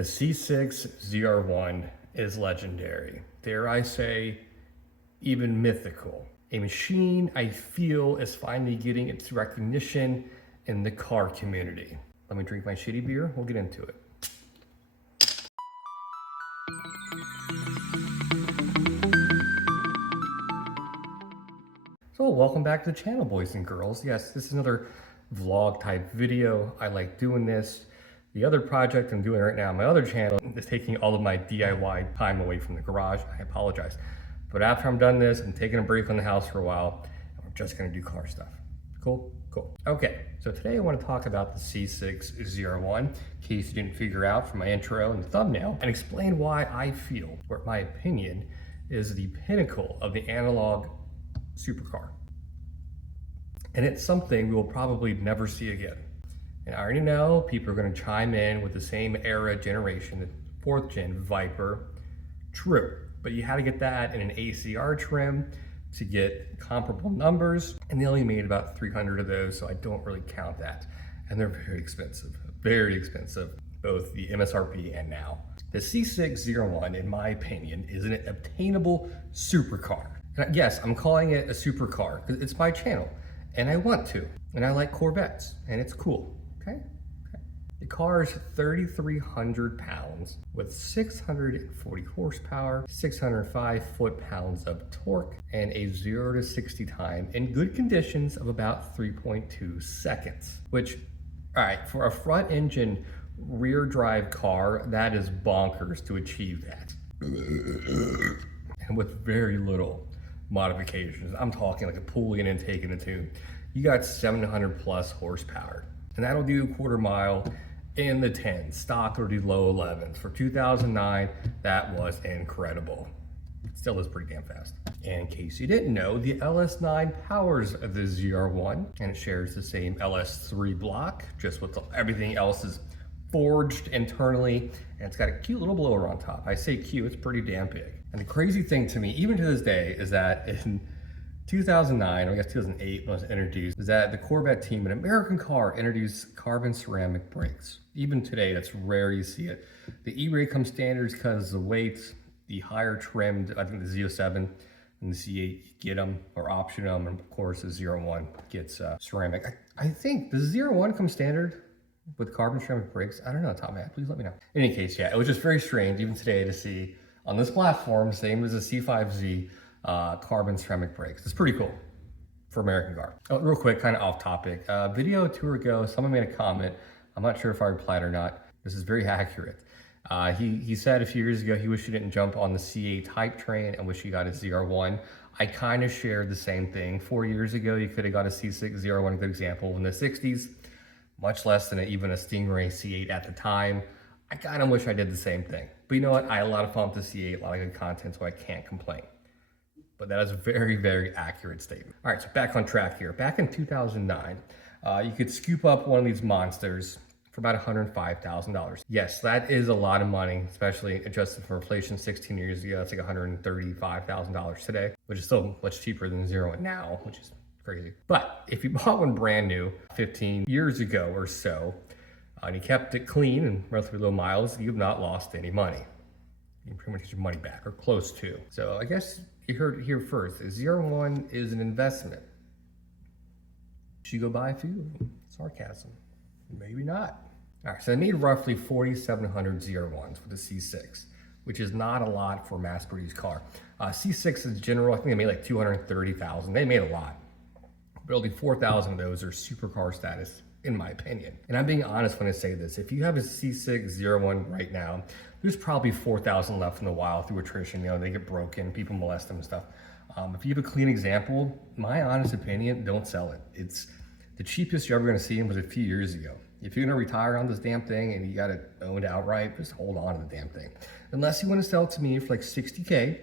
The C6 ZR1 is legendary. Dare I say, even mythical. A machine I feel is finally getting its recognition in the car community. Let me drink my shitty beer, we'll get into it. So welcome back to the channel, boys and girls. Yes, this is another vlog type video. I like doing this. The other project I'm doing right now on my other channel is taking all of my DIY time away from the garage. I apologize. But after I'm done this, I'm taking a break on the house for a while, and we're just gonna do car stuff. Cool? Cool. Okay, so today I want to talk about the C6 ZR1, in case you didn't figure out from my intro and the thumbnail, and explain why I feel, or my opinion, is the pinnacle of the analog supercar. And it's something we will probably never see again. And I already know people are going to chime in with the same era generation, the 4th gen Viper. True, but you had to get that in an ACR trim to get comparable numbers, and they only made about 300 of those, so I don't really count that. And they're very expensive, both the MSRP and now. The C6 ZR1, in my opinion, is an obtainable supercar. And yes, I'm calling it a supercar because it's my channel, and I want to, and I like Corvettes, and it's cool. Okay. The car is 3,300 pounds with 640 horsepower, 605 foot-pounds of torque, and a 0 to 60 time in good conditions of about 3.2 seconds. Which, all right, for a front engine rear drive car, that is bonkers to achieve that. And with very little modifications. I'm talking like a pulley and intake and a tune. You got 700 plus horsepower. And that'll do quarter mile in the 10s. Stock will do low 11s. For 2009, that was incredible. It still is pretty damn fast. And in case you didn't know, the LS9 powers the ZR1, and it shares the same LS3 block, just with everything else is forged internally, and it's got a cute little blower on top. I say cute, it's pretty damn big. And the crazy thing to me, even to this day, is that in 2009, or I guess 2008 when it was introduced, is that the Corvette team, an American car, introduced carbon ceramic brakes. Even today, that's rare you see it. The E-brake comes standards because the weights, the higher trimmed, I think the Z07 and the C8 you get them, or option them, and of course the ZR1 gets ceramic. I think the ZR1 comes standard with carbon ceramic brakes. I don't know, top man, please let me know. In any case, yeah, it was just very strange even today to see on this platform, same as the C5Z, carbon ceramic brakes. It's pretty cool for American car. Oh, real quick, kind of off topic. Video 2 ago, someone made a comment. I'm not sure if I replied or not. This is very accurate. He said a few years ago he wished he didn't jump on the C8 hype train and wish he got a ZR1. I kind of shared the same thing. 4 years ago, you could have got a C6 ZR1, a good example, in the 60s, much less than even a Stingray C8 at the time. I kind of wish I did the same thing. But you know what? I had a lot of fun with the C8, a lot of good content, so I can't complain. But that is a very, very accurate statement. All right, so back on track here. Back in 2009, you could scoop up one of these monsters for about $105,000. Yes, that is a lot of money, especially adjusted for inflation 16 years ago. That's like $135,000 today, which is still much cheaper than zero now, which is crazy. But if you bought one brand new 15 years ago or so, and you kept it clean and relatively low miles, you've not lost any money. You pretty much get your money back, or close to. So I guess you heard it here first. The ZR1 is an investment. Should you go buy a few? Sarcasm. Maybe not. All right, so they made roughly 4,700 ZR1s with the C6, which is not a lot for a mass-produced car. C6 in general, I think they made like 230,000. They made a lot. But only 4,000 of those are supercar status, in my opinion. And I'm being honest when I say this. If you have a C6 ZR1 right now, there's probably 4,000 left in the wild through attrition. You know, they get broken, people molest them and stuff. If you have a clean example, my honest opinion, don't sell it. It's the cheapest you're ever gonna see them was a few years ago. If you're gonna retire on this damn thing and you got it owned outright, just hold on to the damn thing. Unless you wanna sell it to me for like 60K,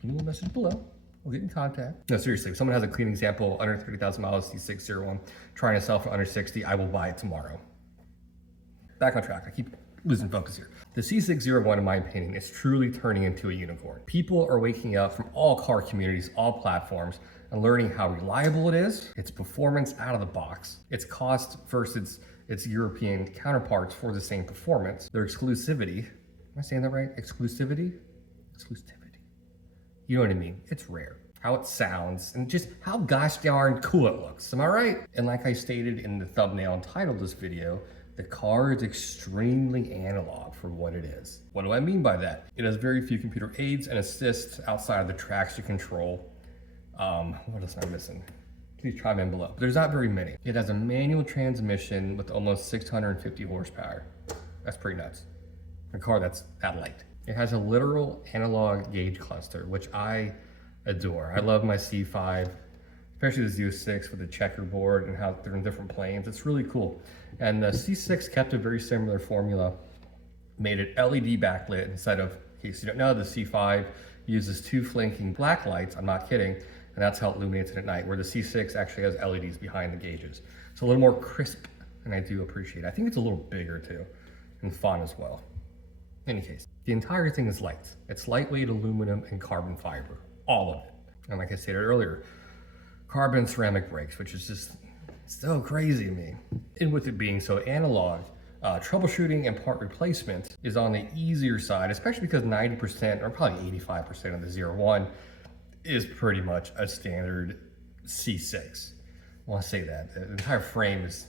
give me a message below. We'll get in contact. No, seriously, if someone has a clean example, under 30,000 miles, C6 ZR1, trying to sell for under 60, I will buy it tomorrow. Back on track, I keep losing focus here. The C6 ZR1, in my opinion, is truly turning into a unicorn. People are waking up from all car communities, all platforms, and learning how reliable it is, its performance out of the box, its cost versus its European counterparts for the same performance. Their exclusivity, am I saying that right? Exclusivity? Exclusivity. You know what I mean? It's rare. How it sounds, and just how gosh darn cool it looks. Am I right? And like I stated in the thumbnail and title of this video, the car is extremely analog for what it is. What do I mean by that? It has very few computer aids and assists outside of the traction control. What else am I missing? Please chime in below. There's not very many. It has a manual transmission with almost 650 horsepower. That's pretty nuts. A car that's that light. It has a literal analog gauge cluster, which I adore. I love my C5, especially the Z06 with the checkerboard and how they're in different planes. It's really cool. And the C6 kept a very similar formula, made it LED backlit instead of, in case you don't know, the C5 uses 2 flanking black lights, I'm not kidding, and that's how it illuminates it at night, where the C6 actually has LEDs behind the gauges. So a little more crisp, and I do appreciate it. I think it's a little bigger too, and fun as well. In any case, the entire thing is light. It's lightweight aluminum and carbon fiber, all of it. And like I stated earlier, carbon ceramic brakes, which is just so crazy to me. And with it being so analog, troubleshooting and part replacement is on the easier side, especially because 90% or probably 85% of the ZR1 is pretty much a standard C6. I want to say that. The entire frame is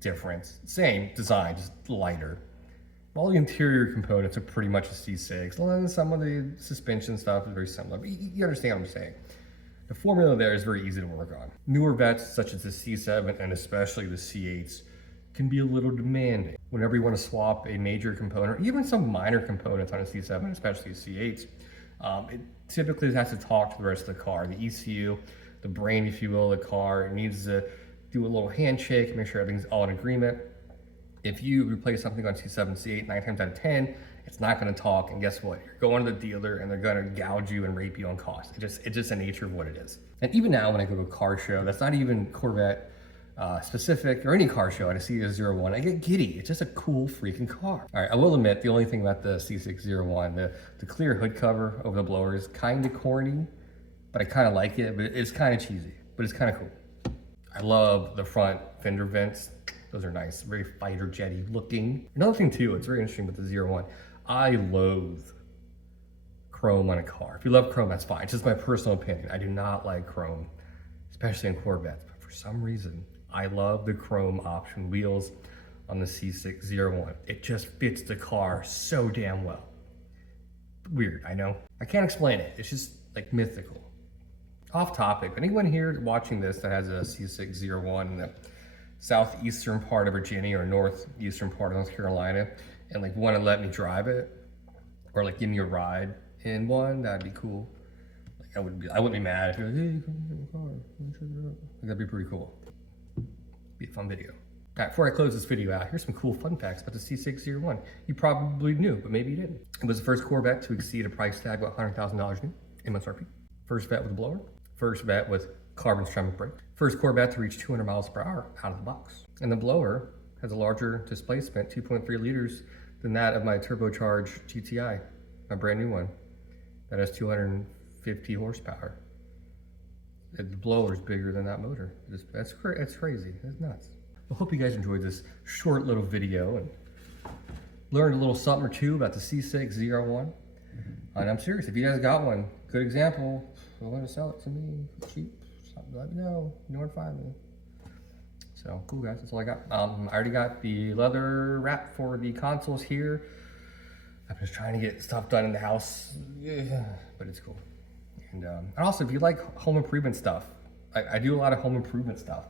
different. Same design, just lighter. All the interior components are pretty much a C6. And some of the suspension stuff is very similar. But you understand what I'm saying. The formula there is very easy to work on. Newer vets, such as the C7 and especially the C8s, can be a little demanding. Whenever you want to swap a major component, or even some minor components on a C7, especially a C8, it typically has to talk to the rest of the car. The ECU, the brain, if you will, of the car, it needs to do a little handshake, make sure everything's all in agreement. If you replace something on C7, C8, 9 times out of 10, it's not going to talk, and guess what? You're going to the dealer and they're going to gouge you and rape you on cost. It's just the nature of what it is. And even now when I go to a car show, that's not even Corvette specific or any car show, and I see a ZR1, I get giddy. It's just a cool freaking car. All right, I will admit the only thing about the C6 ZR1, the clear hood cover over the blower is kind of corny, but I kind of like it, but it's kind of cheesy, but it's kind of cool. I love the front fender vents. Those are nice, very fighter jetty looking. Another thing too, it's very interesting with the ZR1, I loathe chrome on a car. If you love chrome, that's fine. It's just my personal opinion. I do not like chrome, especially in Corvettes, but for some reason, I love the chrome option wheels on the C6 ZR1. It just fits the car so damn well. Weird, I know. I can't explain it. It's just like mythical. Off topic, anyone here watching this that has a C6 ZR1 in the southeastern part of Virginia or northeastern part of North Carolina and like want to let me drive it or like give me a ride in one, that'd be cool. Like I wouldn't be mad if you're like, hey, come get my car, let me check it out. Like, that'd be pretty cool. Be a fun video. All right, before I close this video out, here's some cool fun facts about the C6 ZR1. You probably knew, but maybe you didn't. It was the first Corvette to exceed a price tag of $100,000 new MSRP. First vet with a blower. First vet with carbon ceramic brake. First Corvette to reach 200 miles per hour out of the box. And the blower has a larger displacement, 2.3 liters, than that of my turbocharged GTI, my brand new one. That has 250 horsepower. The blower is bigger than that motor. That's crazy. That's nuts. I hope you guys enjoyed this short little video and learned a little something or two about the C6 ZR1. And I'm serious, if you guys got one, good example, if you want to sell it to me for cheap, let me know. You know where to find me. So cool, guys. That's all I got. I already got the leather wrap for the consoles here. I'm just trying to get stuff done in the house, but it's cool. And also, if you like home improvement stuff, I do a lot of home improvement stuff.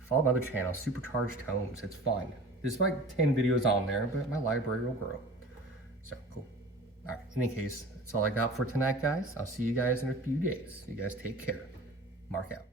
Follow my other channel, Supercharged Homes. It's fun. There's like 10 videos on there, but my library will grow. So cool. All right. In any case, that's all I got for tonight, guys. I'll see you guys in a few days. You guys take care. Mark out.